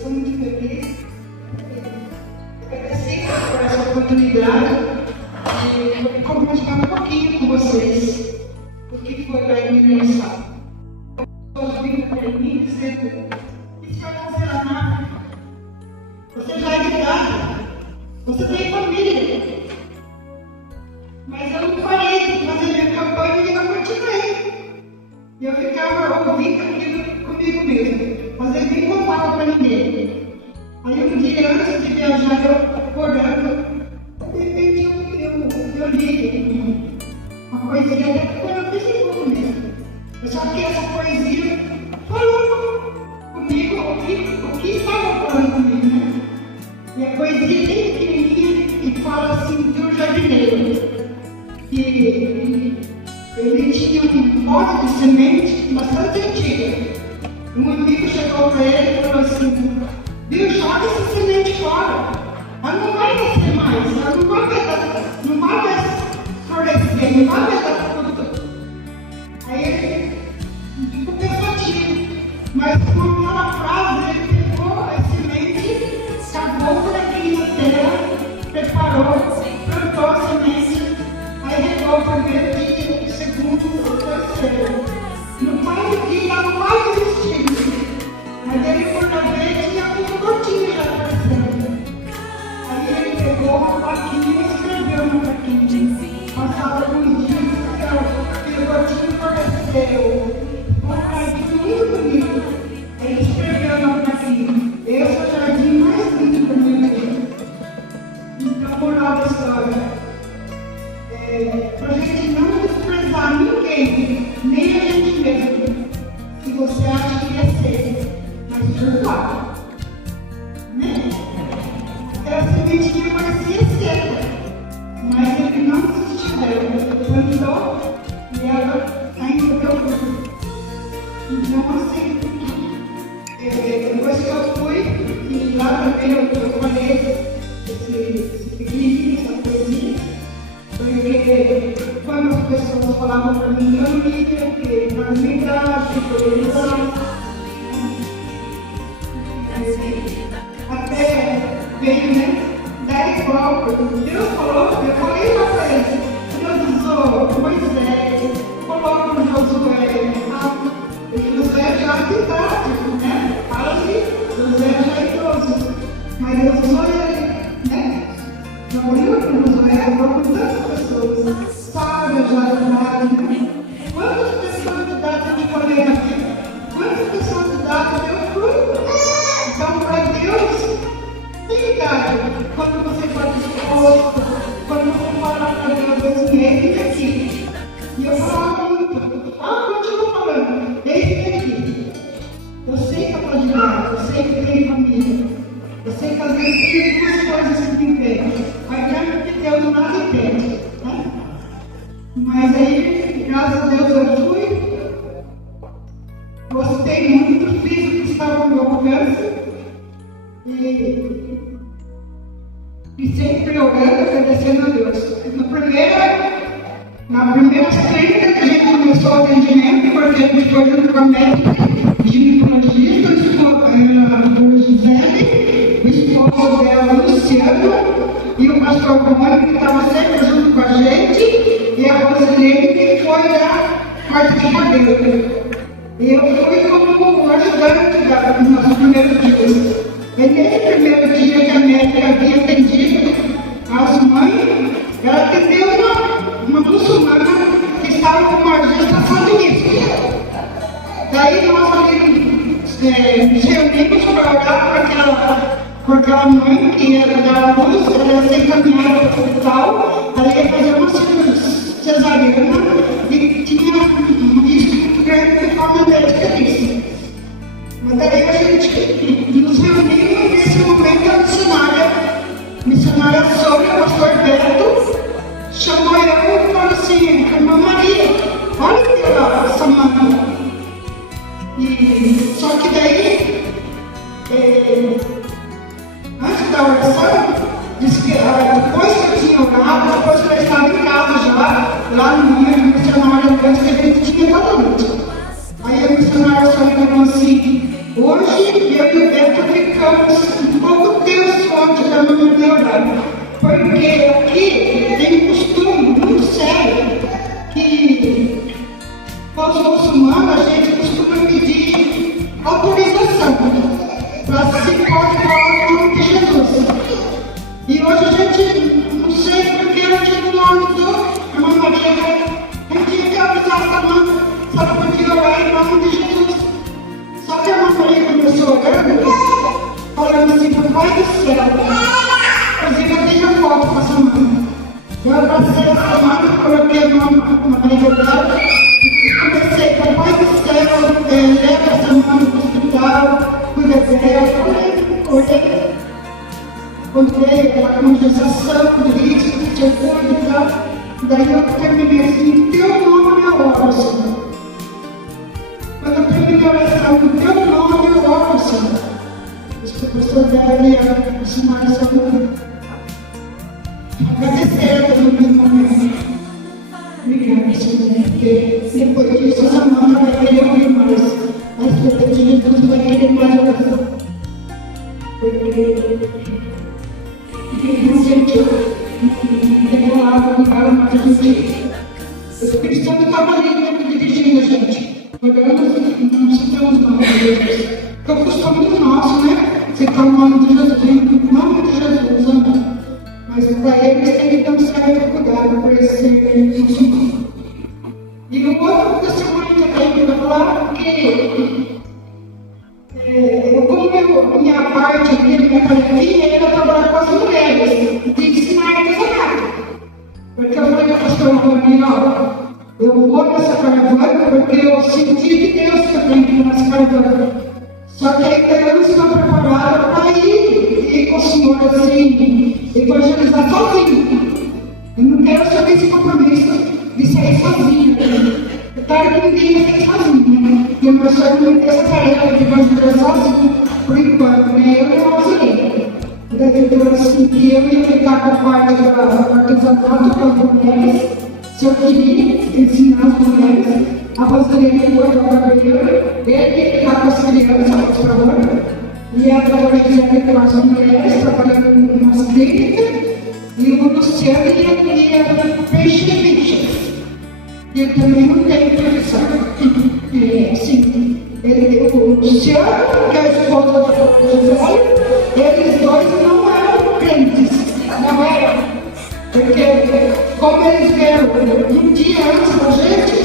sou muito feliz. Agradecer por essa oportunidade de compartilhar um pouquinho com vocês o que foi lá em Missão. Estou vindo para mim dizendo: isso vai fazer nada. Você já é de casa, você tem família. Mas eu não parei de fazer minha campanha e eu continuei. E eu ficava ouvindo aquilo comigo mesmo, mas eu nem contava para ninguém. Aí um dia antes de viajar, eu acordando, de repente eu li uma poesia até que foi no Facebook mesmo. Só que essa poesia falou comigo o que estava falando comigo, né? E a poesia é bem pequenininha e fala assim de um jardineiro. E ele tinha um pote de semente bastante antiga. Um amigo chegou para ele e falou assim: viu, joga essa semente fora. Ela não vai nascer mais, ela não vai mais florescer, não vai mais dar fruto. Aí ele ficou pensativo, mas com aquela frase ele pegou a semente, cavou por aqui na terra, preparou, plantou a semente, aí regou o primeiro dia, o segundo, o terceiro. No quarto dia estava quase existindo, mas ele por na vez tinha um cortinho já aparecendo. Aí ele pegou uma plaquinha e escreveu na plaquinha. Passava alguns dias, aquele cortinho floresceu. Um jardim muito bonito. Ele escreveu na plaquinha: esse é o jardim mais lindo da minha vida. Então, moral da história, para a gente não desprezar ninguém, nem a gente mesmo, se você acha que é cedo, mas perdoar. Né? Aquela sementinha parecia seca, mas ele não desistiu dela, ele plantou e ela ainda deu fruto. Então, assim, depois que eu fui, e lá também eu falei esse pequenininho, essa poesia, porque quando as pessoas falavam para mim, eu não ia ter para mim até veio, né? Dar igual. Deus falou, eu falei para ele: Deus usou Moisés, coloca no Josué. Josué já é idade, né? Fala assim, Josué já é idoso. Mas Deus usou ele, né? Não olhou para Josué, agora com tantas pessoas. Sábia já de idade, né? Quantas pessoas de idade de colher aqui? Quantas pessoas de idade deu fruto? Então, para Deus, tem idade. Quando você está disposto, quando você fala para Deus, eis-me aqui. E eu falava muito, continuo falando, eis-me aqui. Eu sei que eu estou de lado, eu sei que tenho família. Eu sei que às vezes tem duas coisas que me impedem. Mas é que Deus nada impede. Né? Mas aí, graças a Deus, eu fui. Gostei muito, fiz o que estava no meu alcance. E sempre orando, agradecendo a Deus. Na primeira clínica que a gente começou o atendimento, porque a gente foi junto com a médica ginecologista, o Gisele, o esposo dela, o Luciano, e o pastor Rômulo, que estava sempre junto com a gente, e a Rosilene, que foi da parte de cabelo. E eu fui como ajudante nos nossos primeiros dias. E nesse primeiro dia que a médica havia atendido as mães, ela atendeu uma muçulmana que estava com uma gestação de risco. Daí nós nos reunimos para orar por aquela mãe que ia dar a luz, ela ia ser encaminhada para o hospital, ela ia fazer uma cesariana e tinha um risco muito grande de forma médica disso. Mas daí a gente nos reunimos nesse momento a missionária Sônia, o pastor Beto, chamou eu e falou assim: irmã Maria, olha que legal essa mãe. E só que daí, antes da oração, disse que depois que eu tinha orado, depois que eu estava em casa já, lá no dia do missionário, antes que a gente tinha toda noite. Aí a missionária Sônia falou assim: hoje eu e o Beto ficamos ficamos um pouco tensos ontem da minha vida, porque aqui tem um costume muito sério que nós muçulmanos, a gente costuma pedir autorização para se pode falar o nome de Jesus. E hoje a gente, não sei porque a gente não avisou, a irmã Maria, a gente tinha que avisar essa mãe, se ela podia orar em nome de Jesus. Só que a irmã Maria começou orando, falando assim, Papai do céu. Inclusive eu tenho a foto com essa mãe. Eu abracei essa mãe, coloquei a mão na barriga dela e comecei, Papai do céu, leva essa mãe para o hospital, cuida dela, contei aquela conversação, política, de acordo e tal. Daí eu terminei assim, em teu nome eu oro, Senhor. Quando eu terminei a oração, em teu nome eu oro, Senhor. O pastor dela ia ensinar essa mulher. Agradecer pelo meu nome. Obrigada, Senhor, porque depois disso essa mãe vai querer ouvir mais. A expectativa de Jesus vai querer mais oração. Porque não sentiu, não pegou água, não para mais a gente. O Espírito Santo estava ali dirigindo a gente. Orando, não citamos o nome de Jesus. Que é o costume nosso, né? Citar o nome de Jesus, em nome de Jesus, amém. Mas para eles tem que ter um certo cuidado por esse ser muçulmano. E o outro testemunho que eu tenho para falar que como minha parte aqui, minha tarefinha, era trabalhar com as mulheres, de ensinar artesanato. Porque eu falei para o pastor Rony, ó, eu vou nessa caravana porque eu senti de Deus que eu tenho que ir nessa caravana. Só que ainda eu não estou preparada para ir com o Senhor assim, evangelizar sozinho. Eu não quero assumir esse compromisso de sair sozinha. Claro que ninguém vai sair sozinho, né? Porque meu sonho não tem essa tarefa de evangelizar sozinho, por enquanto, né? Eu não auxiliei. Daí eu assim que eu ia ficar com a parte do artesanato com as mulheres, se eu queria ensinar as mulheres a fazer cortar o cabelo, ele ia ficar com as crianças, por favor, e a Dora com as mulheres, trabalhando nas clínicas, e o Luciano ia preencher fichas. Ele também não tem profissão. Sim, o Luciano, que é a esposa do José, eles dois não eram crentes, não eram. Porque, como eles vieram um dia antes da gente,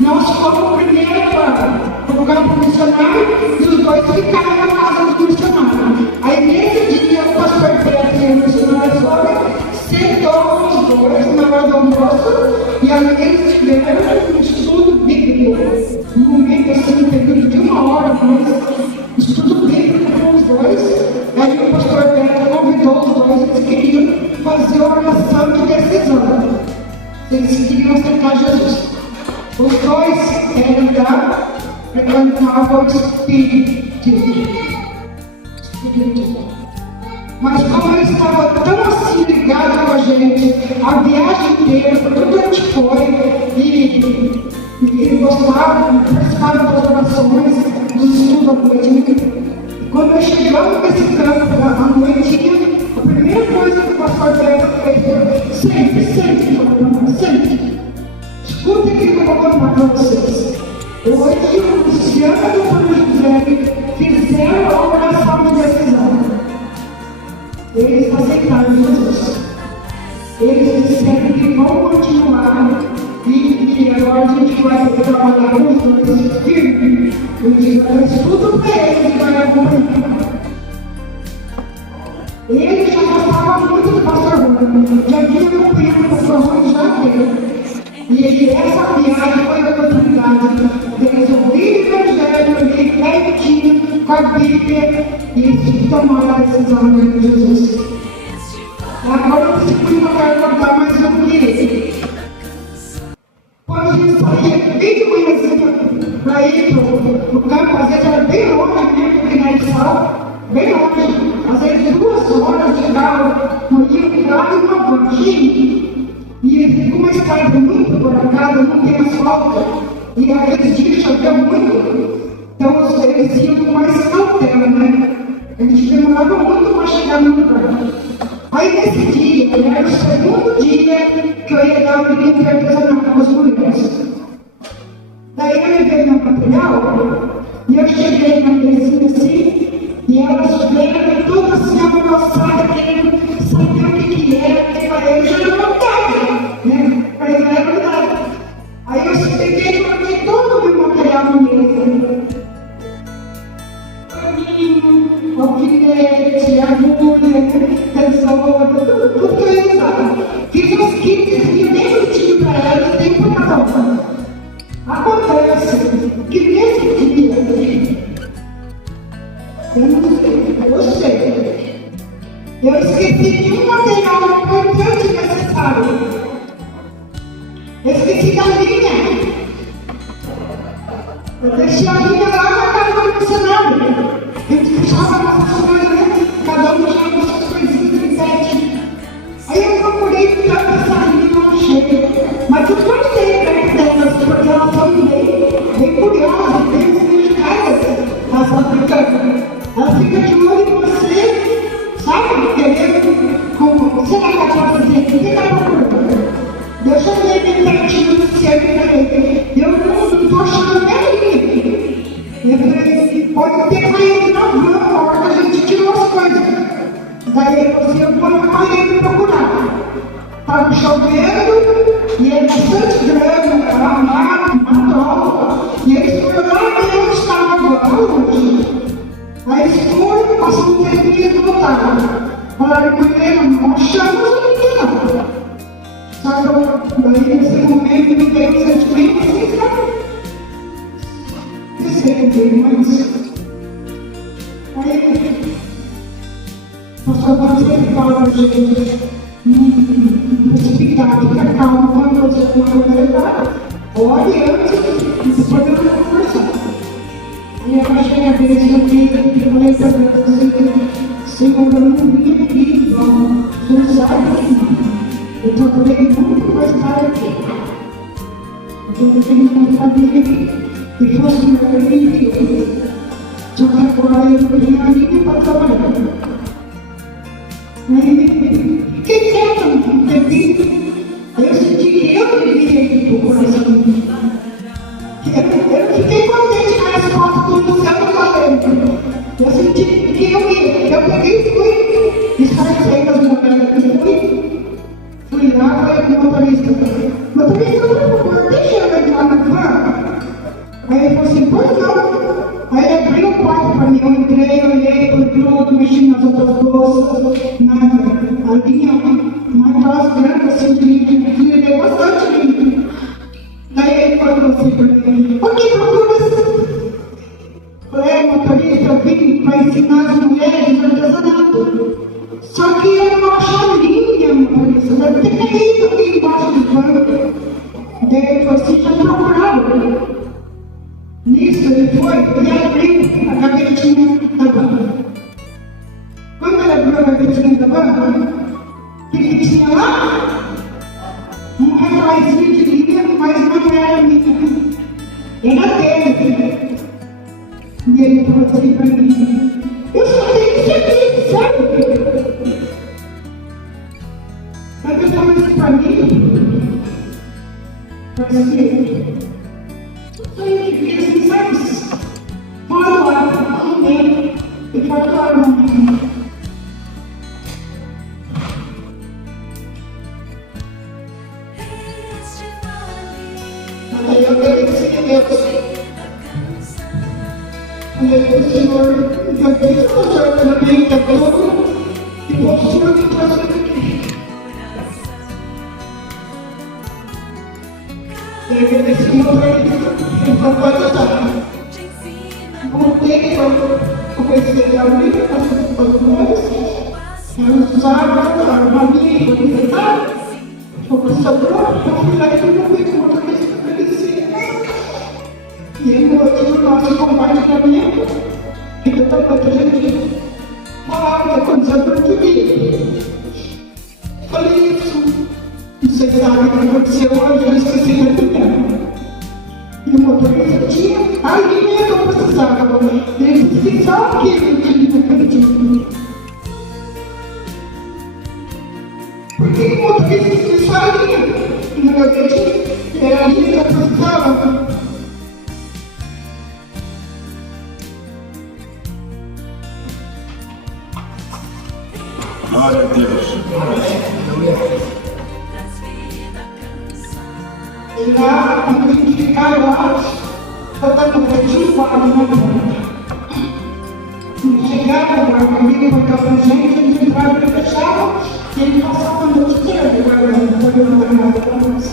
nós fomos primeiro para o campo missionário e os dois ficaram na casa do missionário. Aí nesse dia o pastor Pedro e o missionário fora sentou os dois na hora do almoço e aí eles tiveram um estudo bíblico. Um momento assim, um período de 1 hora, mas estudo bíblico com os dois. Aí o pastor Pedro convidou os dois, eles queriam fazer uma oração de decisão. Eles queriam aceitar Jesus. Os dois eram da frequentavam o Espírito. Mas como eles estavam tão assim ligados com a gente, a viagem inteira, por tudo a gente foi, e gostavam, participavam das orações, dos estudos da noite. Quando nós chegamos nesse campo à noitinha, a primeira coisa que o pastor Pedro fez foi: sente. Escuta aquilo que eu vou contar para vocês. Hoje, o Luciano e o Paulo José fizeram a oração de decisão. Eles aceitaram Jesus. Eles disseram que vão continuar. E agora a gente vai trabalhar com os dois firme. Eu digo, mas tudo para eles vai acompanhar. Ele já gostava muito do pastor Rony. Já vinha acompanhando o pastor Rony já teve. E essa viagem foi a oportunidade deles ouvirem o Evangelho, ali pertinho, com a Bíblia, e tomaram a decisão de Jesus. Agora eu preciso contar mais um dia. Quando a gente saía bem de manhãzinha para ir para o campo, às vezes era bem longe mesmo do final de sal, bem longe. Às vezes 2 horas de carro, morria lá de uma banquinha. E como a estrada muito buracara, não tem asfalto, e aqueles dias choveu muito, então eles iam com mais cautela, né? Eles demoravam muito para chegar no lugar. Aí nesse dia, era o segundo dia que eu ia dar o brinquedo de artesanato para as mulheres. Daí eu levei meu material e eu cheguei na mesinha assim, e elas vieram todas assim abraçadas, querendo saber o que era, eu já não estava, né? Falei, não é verdade. Aí eu peguei e coloquei todo o meu material no mesa. Paninho, alfinete, agulha, tesoura, tudo que eu ia usar. Fiz uns kits bem bonitinhos para elas, tem para cada uma. Acontece que nesse dia, eu sei, eu esqueci de um material importante e necessário. Eu esqueci da linha. Eu deixei a linha lá na casa do funcionário. A gente puxava nossas coisas, né? Cada um tinha nossas coisinhas em sete. Aí eu procurei tanto essa linha e não achei. Mas eu torcei perto delas, porque elas são bem curiosas, bem significadas. Elas estão brincando. Elas ficam de olho em você, sabe? Querendo, como, será que ela vai fazer? O que ela procurando? Eu chamei bem pertinho do cerco também. Eu não estou achando nem. Eu falei, pode ter caído na van, a hora que a gente tirou as coisas. Daí eu vou na parede procurar. Estava chovendo, e é bastante grande, mato, e eles foram lá e eu estava agora, longe. Aí eles foram, passou um tempinho e voltaram. Falaram com ele, não achamos ninguém. Só que daí nesse momento me veio um sentimento assim, sabe? Eu sei que tem, mas... Aí... Pastor Deus sempre fala pra gente, fica calmo quando você tem uma verdade. Olhe antes de poder conversar. Aí eu achei a vez que eu falei pra Deus, Senhor, eu não vim aqui, não sabe que eu trabalhei muito mais tarde aqui. Eu tenho uma família que fosse meu filho. Só que agora eu não tenho ninguém para trabalhar. Aí, quem quer também? Eu senti que eu vivia do coração. Eu fiquei contente com as fotos do céu do valendo. Eu senti que eu peguei e fui. Estarei das mulheres e fui lá, falei com o motorista. Motorista, por favor, deixa eu entrar na van. Aí ele falou assim, pois não. Aí ele abriu o quarto para mim, eu entrei, olhei por tudo, mexi nas outras bolsas, a linha, naquelas brancas assim de linha, deu bastante linha. Daí ele falou assim para mim, por que procura? Falei, motorista, eu vim para ensinar as mulheres artesanato. Só que eu não achava linha, motorista, deve ter caído aqui embaixo do banco. Daí ele falou assim, já procuraram. Nisso ele foi e abriu a gavetinha da banca. Quando ele abriu a gavetinha da banca, o que tinha lá? Um rapazzinho de linha, mas não era minha. Era dele. E ele falou assim para mim, eu só tenho isso aqui, sabe? Mas ele falou isso para mim, assim, aí eu fiquei assim, sabe? Fora lá, arrumei, e fora lá, arrumei. Aí eu agradeci a Deus. Falei, Senhor, eu tenho que mostrar para mim que é bom, e o Senhor me trouxe aqui. Eu agradeci a Deus. Então pode estar. Voltei para comecei a abrir as coisas. Eu usava uma minha coisa. Sobrou, eu fui lá e fui com outra coisa que eu disse. E ele mostrou o nosso compartilhamento. E toda outra gente falava que aconteceu por aqui. Falei isso. Você sabe o que aconteceu hoje, eu esqueci de terminar. E o motorista tinha a linha que eu precisava. Ele disse só aquilo que ele tinha. outra vez que você faria. No meu dedinho, era ali que eu precisava. Glória a Deus. E lá, quando a gente ficava lá, eu estava no dedinho quadro, né? Chegava lá, comigo, porque pra gente, a gente entrava e fechava, e ele passava a noite inteira guardando a casa para nós.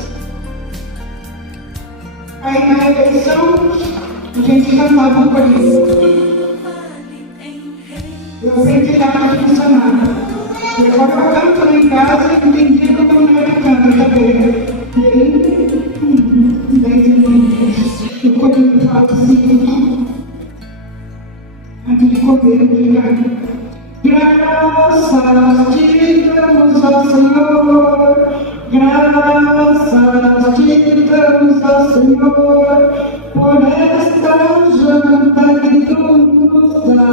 Aí na eleição, a gente cantava um corinho. Eu aprendi lá para funcionar. E agora eu canto lá em casa e entendi que eu não era canto também. E aí, o corinho fala assim, aquele coveiro de carne. Graças te damos ao Senhor, graças te damos ao Senhor, por esta janta que tu nos dá,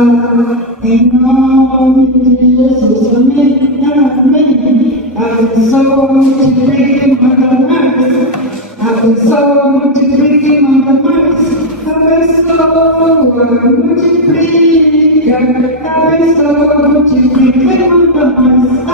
em nome de Jesus, amém, amém. Abençoa, multiplica e manda mais, abençoa, multiplica e manda mais, abençoa, multiplica, abençoa, multiplica e manda mais.